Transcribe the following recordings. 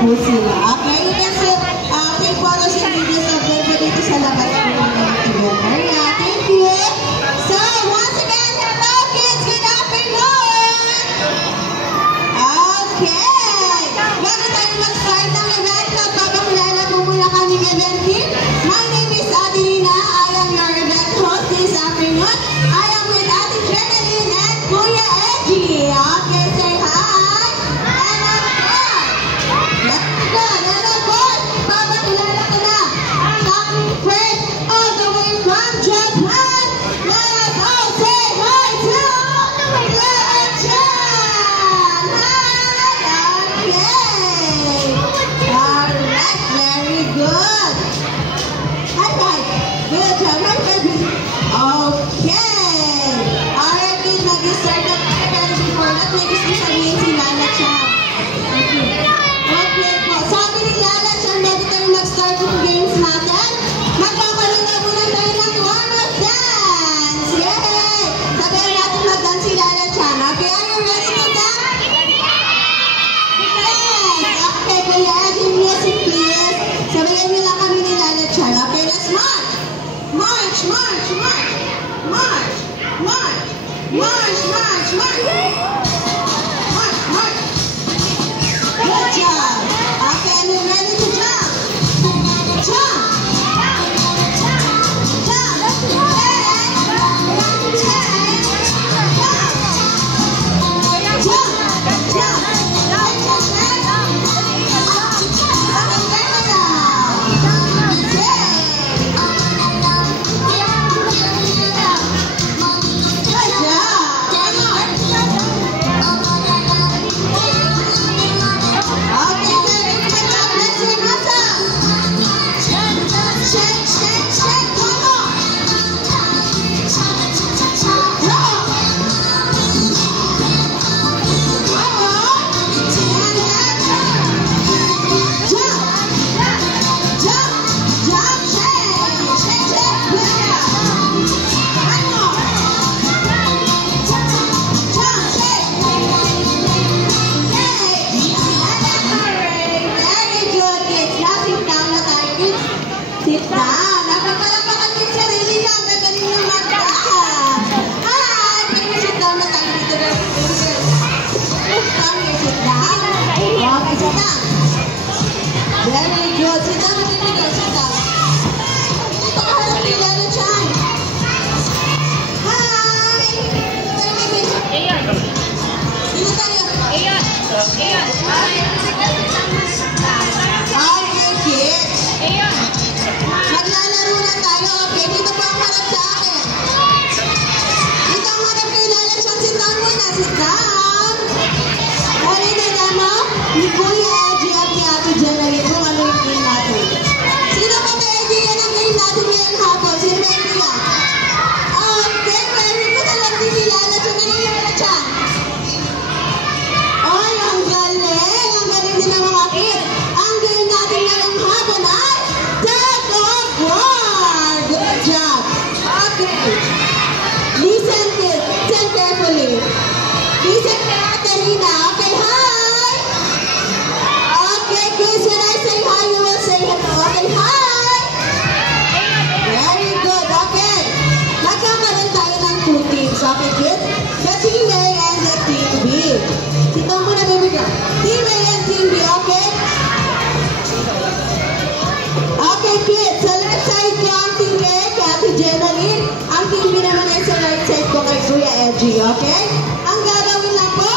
po sila. Okay, you can still take photos and videos of them dito sa labas po ng event area. Thank you. So, once again, hello kids! Good afternoon! Okay. Bago tayo mag-start ng event, magpapakilala po muna kaming event team. My name is Adelina. I am your event host this afternoon. I am with Ate Jeneline and Kuya Edgy. Okay, say hi! Sit down. Very good. Sit down, baby girl. Sit down. Dito ka harap ni Lala Chan. Hi! Tayo, baby. Ayan. Dito tayo. Ayan. Ayan. Okay, kids. Ayan. Maglalaro na tayo. Okay, dito po ang harap sa akin. Dito ang harap kay Lala Chan. Sit down muna. Sit down. Narinig mo? Ni Kuya Edgy at ni Ate Jenny kung ano yung game natin. Sino ba may idea ng game natin ngayong hapon? Sino may idea? Okay, very good. Alam din ni Lala Chan. Ano yung Lala Chan? Ay, ang galing! Ang galing din ng mga kids. Ang game natin ngayong hapon ay Tug of War! Good job! Okay. Listen, kids. Listen carefully. Listen kay Ate Rina. Okay, hi! Okay, kids, when I say hi, you will say hello. Okay, hi! Very good. Okay. Nagkakaroon tayo ng two teams. Okay, kids? The Team A and the Team B. Sito mo na, baby girl. Team A and Team B, okay? Okay, kids. Sa left side ko ang Team A kay Ate Jenalyn. Ang Team B naman ay sa right side ko kay Kuya Edgy, okay? Ang gagawin lang po,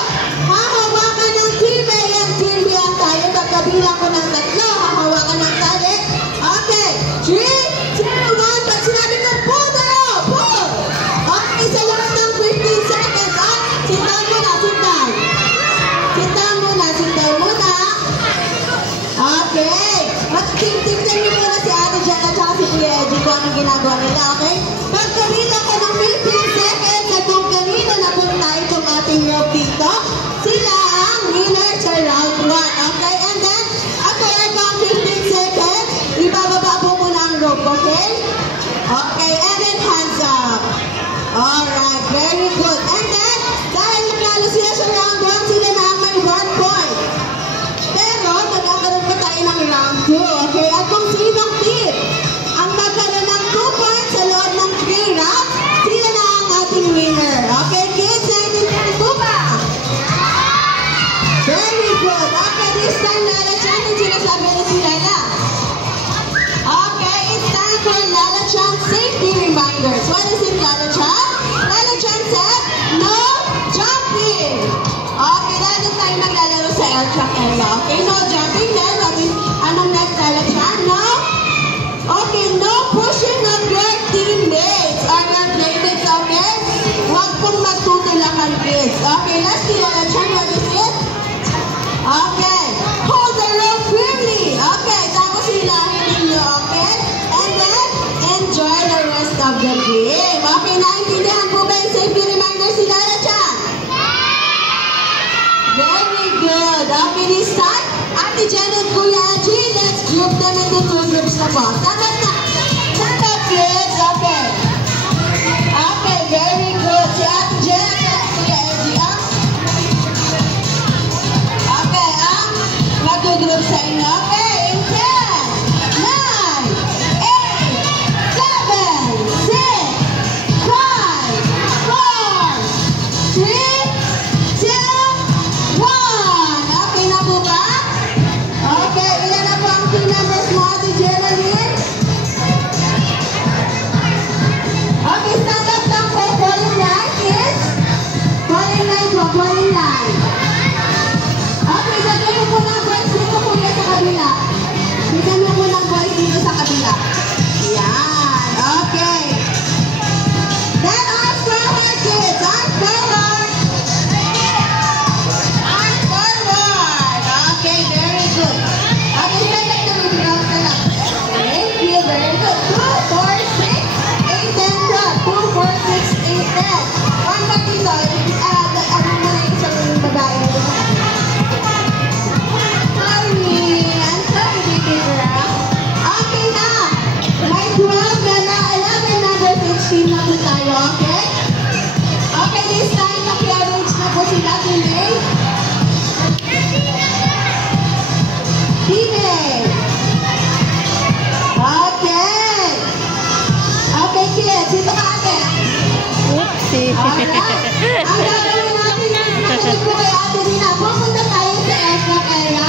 hahawakan ng Team A and Team B ang tayo. Pagkabilang ko ng tatlo, hahawakan ng tali. Okay, 3, 2, 1. Pag sinabi ko, pull the rope, pull! Okay, sa loob ng 15 seconds, sit down muna, sit down. Sit down muna, sit down muna. Okay, tingnan niyo muna si Ate Jan at saka si Kuya Edgy kung anong ginagawa nila, okay? Pagkabilang ko ng 15 seconds at kung kanino napunta itong ating rope dito, sila ang winner sa round 1, okay? And then, after ang 15 seconds, ibababa po muna ang rope, okay? Okay, and then hands up. Alright, very good. And then, dahil nanalo sila sa round 1, sila na ang may 1 point. Pero, magkakaroon pa tayo ng round 2, okay? At kung sinong team ang magkaroon ng 2 points sa loob ng 3 rounds, sila na ang ating winner. Okay, kids? Naiintindihan po ba? Very good. Okay, this time, Lala Chan, ang sinasabi na si Lala. Okay, it's time for Lala Chan safety reminders. What is it, Lala Chan? Lala Chan said, no jumping. Okay, dahil tayo maglalaro sa air track area. Okay, no jumping. Then, anong next, Lala Chan? No? Okay, no pushing of your teammates or your playmates, okay? Huwag pong magtutulakan, kids. Okay, lastly, Lala Chan, what is it? Okay, hold the rope firmly. Okay, tapos hilahin ninyo, okay? And then, enjoy the rest of the game. Okay, naintindihan po ba yung safety reminder si Lala Chan? Very good. Okay, this time, Ate Jen and Kuya Edgy, let's group them into 2 groups na po. Stand up, kids. Okay. Okay, very good. Si Ate Jen at Kuya Edgy, okay, mag-group sa inyo. Okay, in 10, 9, 8, 7, 6, 5, 4, 3, 2, 1. Okay na po ba? Okay, ilan na po ang team members mo, Ate Jenalyn? Okay, stand up lang po. Falling line, kids. Falling line po, falling line. Okay, lagyan mo po ng boys dito po yan sa kabila. Lagyan mo po ng boys dito sa kabila. Yan, okay. Then arms forward, kids. Arms forward. Arms forward. Okay, very good. Okay, stand up na baby girl. Stand up. Thank you, very good. 2, 4, 6, 8, 10, 12. 2, 4, 6, 8, 10. One back dito. Ano mo na yung isang babae. Sorry, I'm sorry, baby girl. Okay na. May 12 na 11 numbers each team na po tayo, okay? Okay, this time, naki-arrange na po sila, Team A. Team A. Okay. Okay, kids. Dito ka, ate. Oopsie. Alright. Ang gagawin natin, nakinig ko kay Ate Rina. Pupunta tayo sa aircraft area.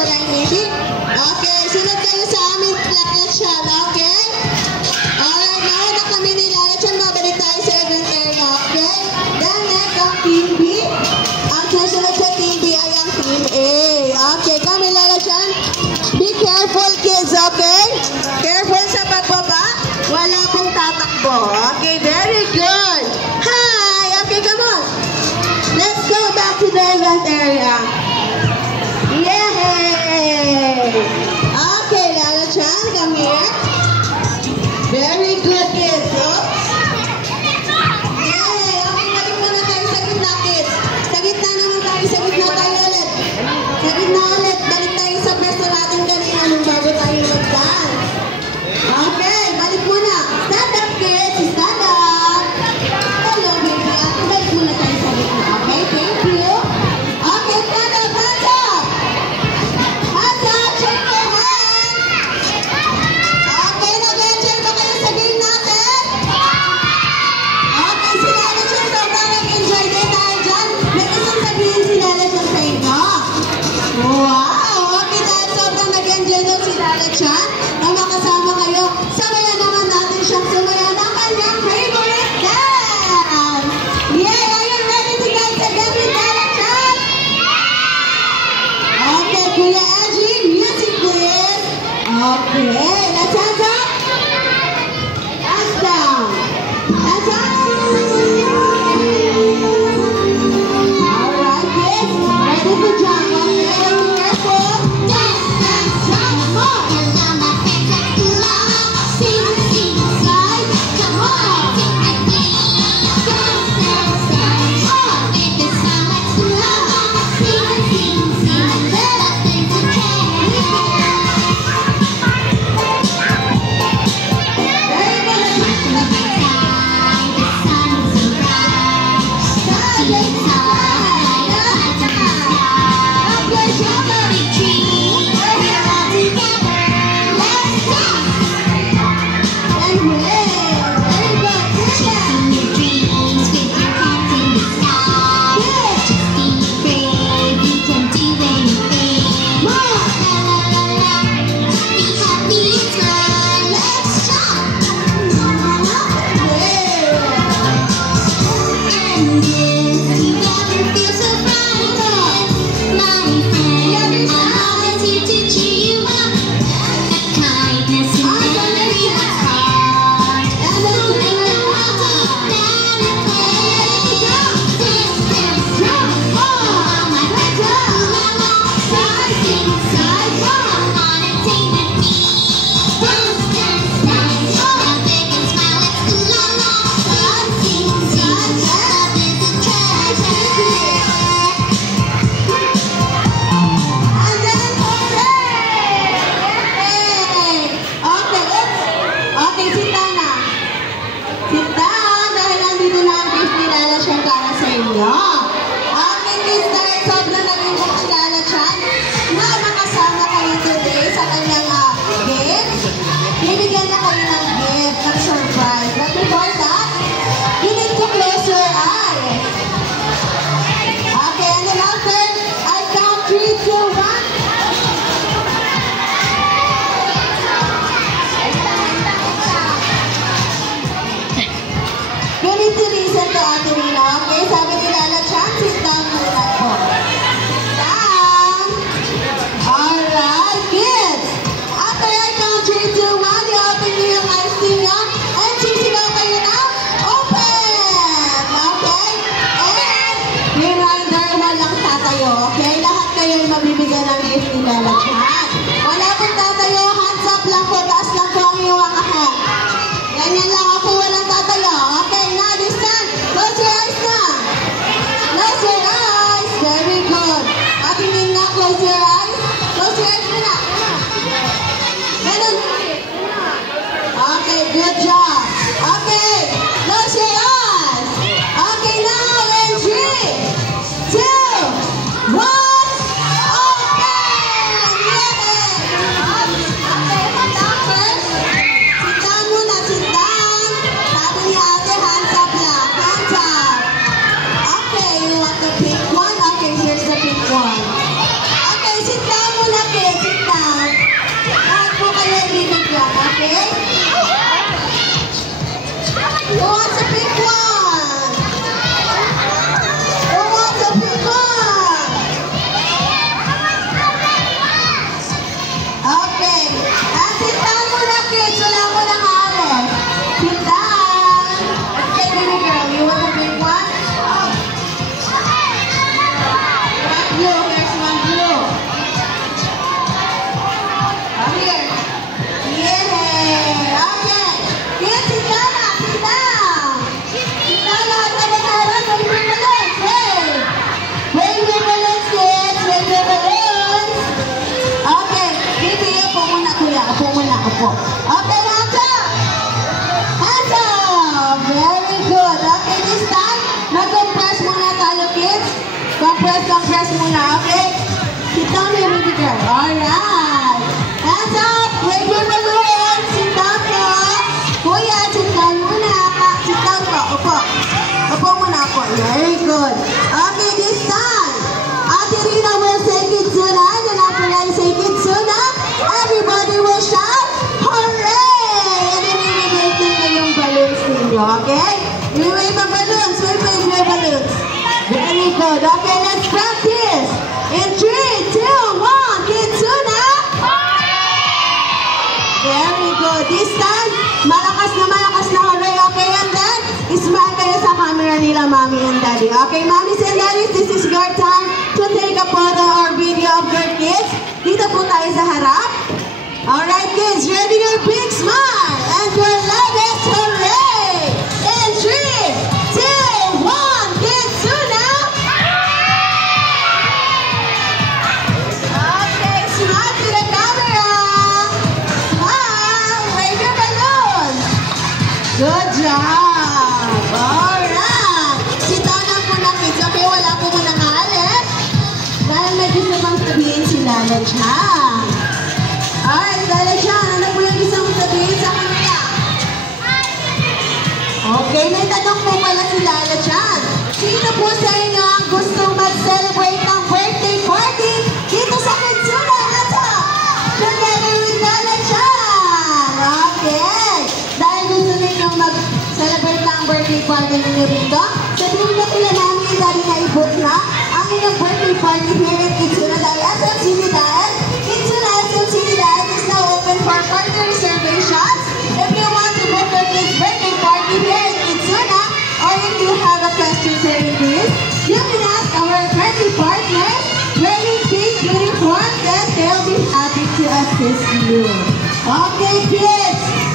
sa line meeting. Okay, sunod kayo sa aming Lalasyan, okay? Alright, now na kami ni Lalasyan, mabalik tayo sa event area, okay? Then next, ang Team B. Ang susunod sa Team B ay ang Team A. Okay, kami Lalasyan. Be careful, kids, okay? Careful sa pagbaba. Wala pong tatakbo. Okay, very good. Hi! Okay, come on. Let's go back to the event area. Yay! Okay, Lalasyan, come here. Very good, kids. Oops. Yay! Okay, balik muna tayo sa gitna, kids. Sa gitna naman tayo. Sa gitna tayo ulit. Sa gitna ulit. Balik tayo sa pwesto natin kanina nung bago tayo mag-dance. Okay, balik muna. Stand up, kids. Stand up. Hello, baby. At balik muna tayo sa gitna. Okay, thank you. Okay, stand up. Hands up. Hands up. Shake your hands. Okay, nag-enjoy ba kayo sa game natin? Okay, si Lalasyan sobrang nag-enjoy din dahil dyan. May gustong sabihin si Lalasyan sa inyo. Wow! Okay, dahil sobrang nag-enjoy daw si Lalasyan na makasama kayo. Sabayan naman natin siyang sumaya ng kanyang favorite dance! Yay! Are you ready to dance again with Lalasyan? Okay, Kuya Edgy, music please. Okay, let's hands up. Hands down. Hands up. Alright, kids. Ready to jump. Okay, be careful. Dance, dance, dance more. Slide. Come on. Opo. Okay, hands up! Hands up! Very good. Okay, this time, mag-compress muna tayo, kids. Compress muna, okay? Sit down here, baby girl. Alright. Hands up! Wave your balloons. Sit down po. Kuya, sit down muna. Sit down po. Opo. Opo muna po. Very good. Okay, this time, Ate Rina will say Kitsuna. And after I say Kitsuna, everybody will shout, hooray! And then i-wave nyo yung balloons ninyo, okay? I-wave ang balloons. Wave your balloons. Very good. Okay, let's practice. In 3, 2, 1, Kitsuna! Very good. This time, malakas na hooray. Okay, and then, smile kayo sa camera nila, Mommy and Daddy. Okay, Mommies and Daddies, this is your time to take a photo or video of your kids. Dito po tayo sa harap. Alright, kids, ready your big smile and your loudest hooray! In 3, 2, 1, Kitsuna! Okay, smile to the camera. Smile, wave your balloon. Good job. Alright. Sit down na muna, kids. Okay, wala po muna maalis. Dahil may gusto bang sabihin si Lala Chan. Alright, Lala Chan, ano po yung gusto mong sabihin sa kanila? Okay, may tanong po pala si Lala Chan. Sino po sa inyo ang gustong mag-celebrate ng birthday party dito sa Kitsuna? Ito! Together with Lala Chan! Okay! Dahil gusto ninyong mag-celebrate ng birthday party ninyo dito, sabihin na sila namin yung dali na i-book na ang inyong birthday party here at Kitsuna dahil SMCD dahil Kitsuna SMCD dahil is now open for further reservations. If you want to book your kids' birthday party here at Kitsuna, or if you have a question or inquiries, you can ask our friendly partners, Wedding Cake Beauty Front, and they'll be happy to assist you. Okay, kids!